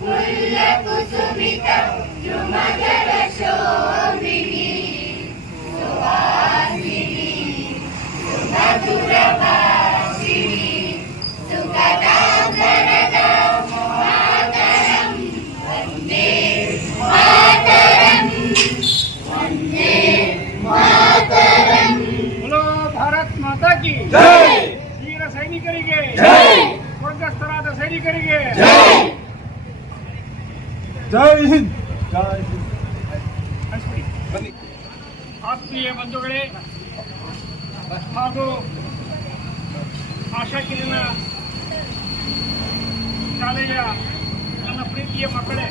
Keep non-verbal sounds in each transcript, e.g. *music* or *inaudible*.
कुल्लकुसुमितं द्रुमद ಜೈ ಹಿಂದ್ ಜೈ ಹಿಂದ್. ಬನ್ನಿ ಆತ್ಮೀಯ ಬಂಧುಗಳೇ, ಹಾಗೂ ಆಶಾ ಕಿರಣ ಶಾಲೆಯ ನನ್ನ ಪ್ರೀತಿಯ ಮಕ್ಕಳೇ,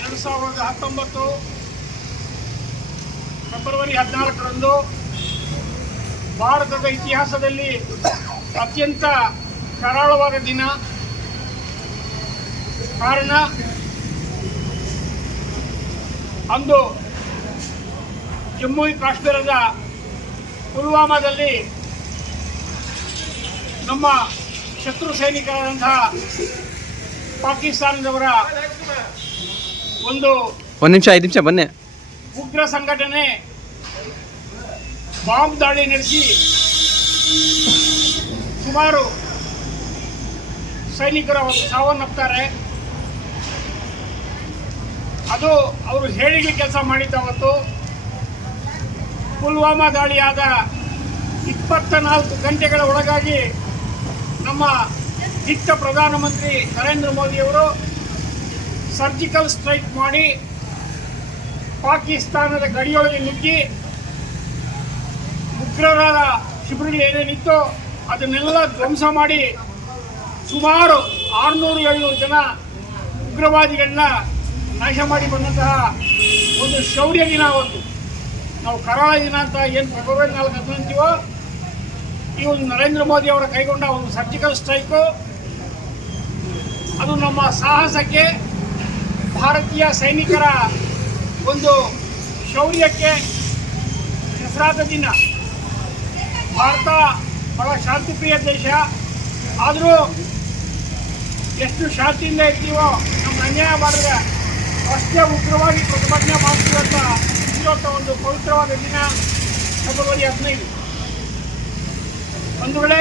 ಎರಡು ಸಾವಿರದ ಹತ್ತೊಂಬತ್ತು ಫೆಬ್ರವರಿ ಹದಿನಾಲ್ಕರಂದು ಭಾರತದ ಇತಿಹಾಸದಲ್ಲಿ ಅತ್ಯಂತ ಕರಾಳವಾದ ದಿನ. ಕಾರಣ ಅಂದು ಜಮ್ಮು ಕಾಶ್ಮೀರದ ಪುಲ್ವಾಮಾದಲ್ಲಿ ನಮ್ಮ ಶತ್ರು ಸೈನಿಕರಾದಂತಹ ಪಾಕಿಸ್ತಾನದವರ ಒಂದು ಒಂದು ನಿಮಿಷ ಐದು ನಿಮಿಷ ಬನ್ನಿ. ಉಗ್ರ ಸಂಘಟನೆ ಬಾಂಬ್ ದಾಳಿ ನಡೆಸಿ ಸುಮಾರು ಸೈನಿಕರು ಅವರು ಸಾವನ್ನಪ್ತಾರೆ ಅದು ಅವರು ಹೇಳಿಕೆ ಕೆಲಸ ಮಾಡಿದ್ದಾವತ್ತು ಪುಲ್ವಾಮಾ ದಾಳಿಯಾದ ಇಪ್ಪತ್ತ ನಾಲ್ಕು ಗಂಟೆಗಳ ಒಳಗಾಗಿ ನಮ್ಮ ದಿಟ್ಟ ಪ್ರಧಾನಮಂತ್ರಿ ನರೇಂದ್ರ ಮೋದಿಯವರು ಸರ್ಜಿಕಲ್ ಸ್ಟ್ರೈಕ್ ಮಾಡಿ ಪಾಕಿಸ್ತಾನದ ಗಡಿಯೊಳಗೆ ನುಗ್ಗಿ ಉಗ್ರರ ಶಿಬಿರಗಳು ಏನೇನಿತ್ತು ಅದನ್ನೆಲ್ಲ ಧ್ವಂಸ ಮಾಡಿ ಸುಮಾರು ಆರುನೂರು ಏಳ್ನೂರು ಜನ ಉಗ್ರವಾದಿಗಳನ್ನ ನಾಶ ಮಾಡಿ ಬಂದಂತಹ ಒಂದು ಶೌರ್ಯ ದಿನ ಒಂದು. ನಾವು ಕರಾಳ ದಿನ ಅಂತ ಏನು ಫೆಬ್ರವರಿ ನಾಲ್ಕು ಅಂತೀವೋ? ಈ ಒಂದು ನರೇಂದ್ರ ಮೋದಿ ಅವರ ಕೈಗೊಂಡ ಒಂದು ಸರ್ಜಿಕಲ್ ಸ್ಟ್ರೈಕು. ಅದು ನಮ್ಮ ಸಾಹಸಕ್ಕೆ ಭಾರತೀಯ ಸೈನಿಕರ ಒಂದು ಶೌರ್ಯಕ್ಕೆ ಹೆಸರಾದ ದಿನ. ಭಾರತ ಬಹಳ ಶಾಂತಿಪ್ರಿಯ ದೇಶ. ಆದರೂ ಎಷ್ಟು ಶಾಂತಿಯಿಂದ ಇರ್ತೀವೋ ನಮ್ಮ ಅನ್ಯಾಯ ಮಾಡಿದ್ರೆ ಅಷ್ಟೇ ಉಗ್ರವಾಗಿ ಪ್ರತಿಭಟನೆ ಮಾಡ್ತೀವಂತ ಅಂತ ಒಂದು ಪವಿತ್ರವಾದ ದಿನ ಫೆಬ್ರವರಿ ಹದಿನೈದು. ಒಂದು ವೇಳೆ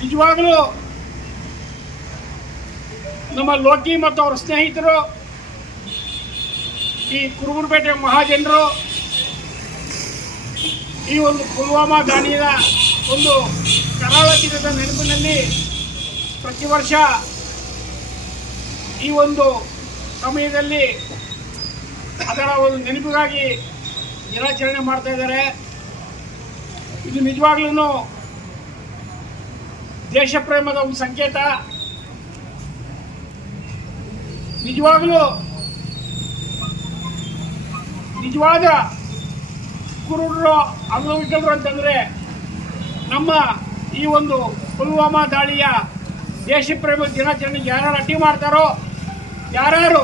ನಿಜವಾಗಲೂ ನಮ್ಮ ಲೋಕಿ ಮತ್ತು ಅವರ ಸ್ನೇಹಿತರು ಈ ಕುರುಗುರುಪೇಟೆ ಮಹಾಜನರು ಈ ಒಂದು ಪುಲ್ವಾಮಾ ದಾಳಿಯ ಒಂದು ಕರಾಳ ದಿನದ ನೆನಪಿನಲ್ಲಿ ಪ್ರತಿ ವರ್ಷ ಈ ಒಂದು ಸಮಯದಲ್ಲಿ ಅದರ ಒಂದು ನೆನಪಿಗಾಗಿ ದಿನಾಚರಣೆ ಮಾಡ್ತಾ ಇದ್ದಾರೆ. ಇದು ನಿಜವಾಗ್ಲೂ ದೇಶ ಪ್ರೇಮದ ಒಂದು ಸಂಕೇತ. ನಿಜವಾಗಲೂ ನಿಜವಾದ ಕುರುಡರು ಅಂಗವಿಕಲರು ಅಂತಂದ್ರೆ ನಮ್ಮ ಈ ಒಂದು ಪುಲ್ವಾಮಾ ದಾಳಿಯ ದೇಶ ಪ್ರೇಮ ದಿನಾಚರಣೆ ಯಾರು ಅಡ್ಡಿ ಮಾಡ್ತಾರೋ, ಯಾರ್ಯಾರು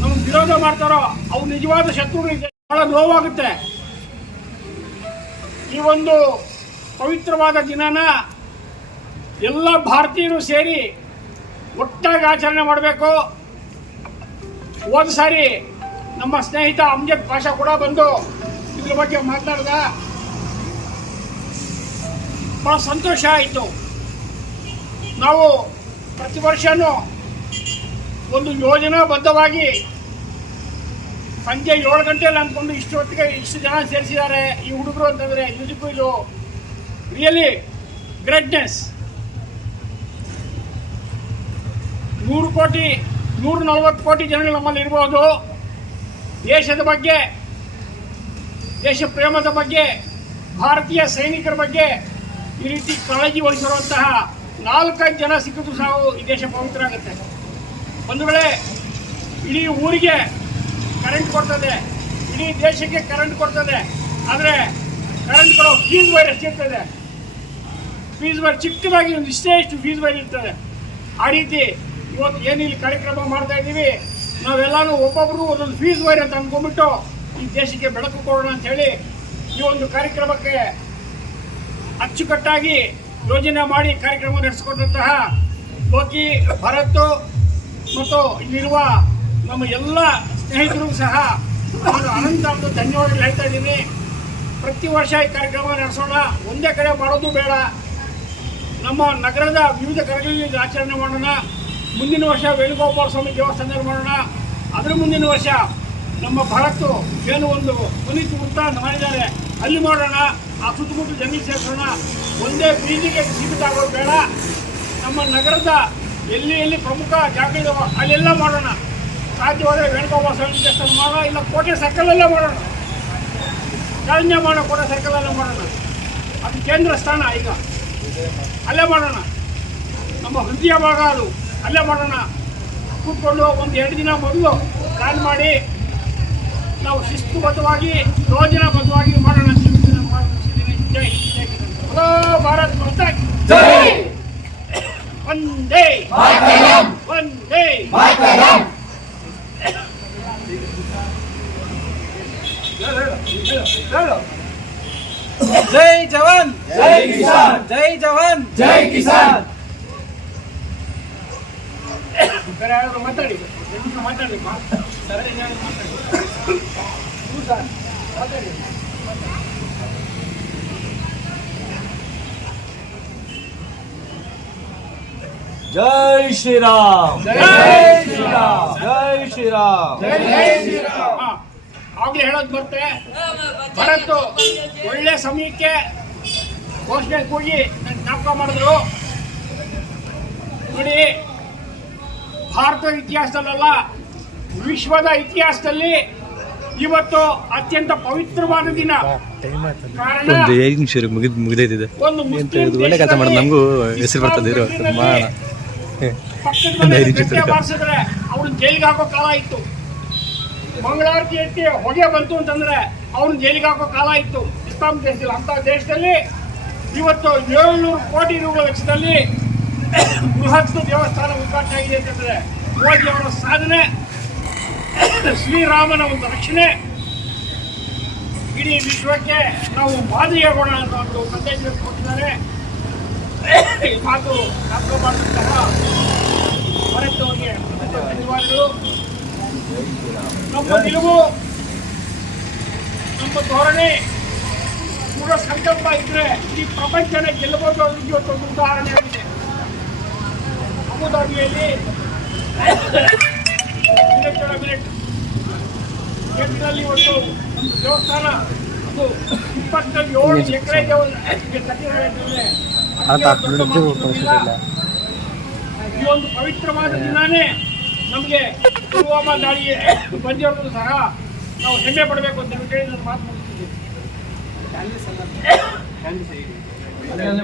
ನಮ್ಗೆ ವಿರೋಧ ಮಾಡ್ತಾರೋ, ಅವು ನಿಜವಾದ ಶತ್ರುಗಳಿಗೆ ಬಹಳ ನೋವಾಗುತ್ತೆ. ಈ ಒಂದು ಪವಿತ್ರವಾದ ದಿನನ ಎಲ್ಲ ಭಾರತೀಯರು ಸೇರಿ ಒಟ್ಟಾಗಿ ಆಚರಣೆ ಮಾಡಬೇಕು. ಹೋದ ಸಾರಿ ನಮ್ಮ ಸ್ನೇಹಿತ ಅಮ್ಜದ್ ಪಾಷಾ ಕೂಡ ಬಂದು ಇದ್ರ ಬಗ್ಗೆ ಮಾತನಾಡ್ದ ಬಹಳ ಸಂತೋಷ ಆಯಿತು. ನಾವು ಪ್ರತಿ ವರ್ಷವೂ ಒಂದು ಯೋಜನಾಬದ್ಧವಾಗಿ ಸಂಜೆ ಏಳು ಗಂಟೆಯಲ್ಲಿ ಅಂದ್ಕೊಂಡು ಇಷ್ಟು ಹೊತ್ತಿಗೆ ಇಷ್ಟು ಜನ ಸೇರಿಸಿದ್ದಾರೆ. ಈ ಹುಡುಗರು ಅಂತಂದರೆ ನಿಜಕ್ಕೂ ಇದು ರಿಯಲಿ ಗ್ರೇಟ್ನೆಸ್ ನೂರು ಕೋಟಿ, ನೂರ ನಲವತ್ತು ಕೋಟಿ ಜನಗಳು ನಮ್ಮಲ್ಲಿ ಇರ್ಬೋದು. ದೇಶದ ಬಗ್ಗೆ, ದೇಶ ಪ್ರೇಮದ ಬಗ್ಗೆ, ಭಾರತೀಯ ಸೈನಿಕರ ಬಗ್ಗೆ ಈ ರೀತಿ ಕಾಳಜಿ ವಹಿಸಿರುವಂತಹ ನಾಲ್ಕೈದು ಜನ ಸಿಕ್ಕಿದ್ರು ಸಾವು ಈ ದೇಶ ಪವಿತ್ರ ಆಗುತ್ತೆ. ಒಂದು ವೇಳೆ ಇಡೀ ಊರಿಗೆ ಕರೆಂಟ್ ಕೊಡ್ತದೆ, ಇಡೀ ದೇಶಕ್ಕೆ ಕರೆಂಟ್ ಕೊಡ್ತದೆ, ಆದರೆ ಕರೆಂಟ್ ಕೊಡೋ ಫೀಸ್ ವೈರ್ ಎಷ್ಟಿರ್ತದೆ ಫೀಸ್ ವೈರ್ ಚಿಕ್ಕದಾಗಿ ಒಂದು ಇಷ್ಟೇ ಇಷ್ಟು ಫೀಸ್ ವೈರ್ ಇರ್ತದೆ. ಆ ರೀತಿ ಇವತ್ತು ಏನು ಇಲ್ಲಿ ಕಾರ್ಯಕ್ರಮ ಮಾಡ್ತಾ ಇದ್ದೀವಿ, ನಾವೆಲ್ಲಾನು ಒಬ್ಬೊಬ್ಬರು ಒಂದೊಂದು ಫೀಸ್ ವೈರ್ ಅಂತ ಅಂದ್ಕೊಂಡ್ಬಿಟ್ಟು ಈ ದೇಶಕ್ಕೆ ಬೆಳಕು ಕೊಡೋಣ ಅಂತ ಹೇಳಿ ಈ ಒಂದು ಕಾರ್ಯಕ್ರಮಕ್ಕೆ ಅಚ್ಚುಕಟ್ಟಾಗಿ ಯೋಜನೆ ಮಾಡಿ ಕಾರ್ಯಕ್ರಮ ನಡೆಸಿಕೊಂಡಂತಹ ಲೋಕಿ ಭರತ್ ಮತ್ತು ಇಲ್ಲಿರುವ ನಮ್ಮ ಎಲ್ಲ ಸ್ನೇಹಿತರು ಸಹ ನಾನು ಅನಂತ ಅಂತ ಧನ್ಯವಾದಗಳು ಹೇಳ್ತಾ ಇದ್ದೀನಿ. ಪ್ರತಿ ವರ್ಷ ಈ ಕಾರ್ಯಕ್ರಮ ನಡೆಸೋಣ. ಒಂದೇ ಕಡೆ ಮಾಡೋದು ಬೇಡ. ನಮ್ಮ ನಗರದ ವಿವಿಧ ಕಡೆಗಳಲ್ಲಿ ಆಚರಣೆ ಮಾಡೋಣ. ಮುಂದಿನ ವರ್ಷ ವೇಣುಗೋಪಾಲ ಸ್ವಾಮಿ ದೇವಸ್ಥಾನ ಮಾಡೋಣ. ಅದರ ಮುಂದಿನ ವರ್ಷ ನಮ್ಮ ಭರತ್ ಏನು ಒಂದು ಪುನೀತ್ ವೃತ್ತ ಮಾಡಿದ್ದಾರೆ. ಅಲ್ಲಿ ಮಾಡೋಣ. ಆ ಸುತ್ತಮುತ್ತ ಜಮೀನು ಸೇರಿಸೋಣ. ಒಂದೇ ಬೀದಿಗೆ ಸೀಮಿತ ಆಗೋದು ಬೇಡ. ನಮ್ಮ ನಗರದ ಎಲ್ಲಿ ಎಲ್ಲಿ ಪ್ರಮುಖ ಜಾಗಗಳಿದಾವೋ ಅಲ್ಲೆಲ್ಲ ಮಾಡೋಣ. ಸಾಧ್ಯವಾದರೆ ವೇಣುಗೋಪಾಲ ಸ್ವಾಮಿ ದೇವಸ್ಥಾನ ಮಾಡೋಣ, ಇಲ್ಲ ಕೋಟೆ ಸರ್ಕಲಲ್ಲೇ ಮಾಡೋಣ. ಚಾಲನೆ ಮಾಡೋಣ ಕೋಟೆ ಸರ್ಕಲಲ್ಲೇ ಮಾಡೋಣ. ಅದು ಕೇಂದ್ರ ಸ್ಥಾನ ಈಗ. ಅಲ್ಲೇ ಮಾಡೋಣ. ನಮ್ಮ ಹೃದಯ ಭಾಗ ಅದು ಅಲ್ಲೇ ಮಾಡೋಣ. ಕೂತ್ಕೊಂಡು ಒಂದು ಎರಡು ದಿನ ಮೊದಲು ಪ್ಲಾನ್ ಮಾಡಿ ನಾವು ಶಿಸ್ತುಬದ್ಧವಾಗಿ, ಯೋಜನಾಬದ್ಧವಾಗಿ ಮಾಡೋಣ ಅಂತ ಹೇಳ್ಬಿಟ್ಟು ನಾನು ಮಾತು ಮುಗಿಸಿದ್ದೀನಿ. ಜೈ ಹಿಂದ್, ಜೈ ಕರ್ನಾಟಕ. ಹಲೋ ಭಾರತ್ ಮಾತಾ ಕಿ ಒಂದೇ ಒಂದೇ ಹೇಳು ಜೈ ಜವಾನ್ ಜೈ ಕಿಸಾನ್ ಜೈ ಜವಾನ್ ಜೈ ಕಿಸಾನ್ ಬೇರೆ ಯಾರಾದ್ರೂ ಮಾತಾಡಿ ಎಲ್ಲರೂ ಮಾತಾಡಿ ಸರ್ ಏನಾದ್ರು ಮಾತಾಡಿ ಹ್ಞೂ ಶ್ರೀರಾಮ್. ಜೈ ಶ್ರೀರಾಮ್. ಜೈ ಶ್ರೀರಾಮ್. ಜೈ ಶ್ರೀರಾಮ್. ಆಗ್ಲೇ ಹೇಳೋದು ಬರ್ತೆ ಬರತ್ತು. ಒಳ್ಳೆ ಸಮಯಕ್ಕೆ ಘೋಷಣೆ ಕೂಗಿ ನನ್ ಜ್ಞಾಪಕ ಮಾಡಿದ್ರು. ನೋಡಿ ಭಾರತದ ಇತಿಹಾಸದಲ್ಲ ವಿಶ್ವದ ಇತಿಹಾಸದಲ್ಲಿ ಇವತ್ತು ಅತ್ಯಂತ ಪವಿತ್ರವಾದ ದಿನ. ಒಂದು ಮುಗಿದೈತಿದೆ ಒಂದು ಒಳ್ಳೆ ಕೆಲಸ ಮಾಡೋದು ನಮಗೂ ಹೆಸರು ಬರ್ತದೆ ಬಾರಿಸಿದ್ರೆ ಅವ್ರನ್ನ ಜೈಲಿಗೆ ಹಾಕೋ ಕಾಲ ಇತ್ತು. ಮಂಗಳಾರತಿ ಎತ್ತಿ ಹೊಗೆ ಬಂತು ಅಂತಂದ್ರೆ ಅವ್ರನ್ನ ಜೈಲಿಗೆ ಹಾಕೋ ಕಾಲ ಇತ್ತು. ಇಸ್ಲಾಂ ದೇಶದಲ್ಲಿ ಅಂತ ದೇಶದಲ್ಲಿ ಇವತ್ತು ಏಳ್ನೂರು ಕೋಟಿ ರೂಪಾಯಿ ವೆಚ್ಚದಲ್ಲಿ ಬೃಹತ್ ದೇವಸ್ಥಾನ ಉದ್ಘಾಟನೆ ಆಗಿದೆ ಅಂತಂದ್ರೆ ಮೋದಿ ಅವರ ಸಾಧನೆ ಶ್ರೀರಾಮನ ಒಂದು ರಕ್ಷಣೆ. ಇಡೀ ವಿಶ್ವಕ್ಕೆ ನಾವು ಮಾದರಿಯಾಗೋಣ ಅಂತ ಒಂದು ಸಂದೇಶ ಕೊಟ್ಟಿದ್ದಾರೆ. ಮಾತು ಜ್ಞಾಪಕ ಮಾಡಿದಂತಹ ಭರತ್ ಧನ್ಯವಾದಗಳು ನಮ್ಮ ನಮ್ಮ ಧೋರಣೆ ಪೂರ್ಣ ಸಂಕಲ್ಪ ಇದ್ರೆ ಈ ಪ್ರಪಂಚನ ಗೆಲ್ಲಬಹುದು ಅನ್ನೋದಕ್ಕೆ ಇವತ್ತೊಂದು ಉದಾಹರಣೆ. ಆಗಿದೆ ಅಬುದಾಬಿಯಲ್ಲಿ ಗೇಟ್ನಲ್ಲಿ ಇವತ್ತು ಒಂದು ದೇವಸ್ಥಾನ ಅದು ಇಪ್ಪತ್ತೇಳು ಎಕರೆ ಕಟ್ಟಿದ್ದಾರೆ ಅದಕ್ಕೆ ದೊಡ್ಡ ಈ ಒಂದು ಪವಿತ್ರವಾದ ದಿನಾನೇ ನಮಗೆ ಪುಲ್ವಾಮಾ ದಾಳಿ ಬಂದಿರೋದು ಸಹ ನಾವು ಹೆಮ್ಮೆ ಪಡಬೇಕು ಅಂತ ಹೇಳಿ ನಾನು ಮಾತು ಮುಗಿಸ್ತೀನಿ *coughs*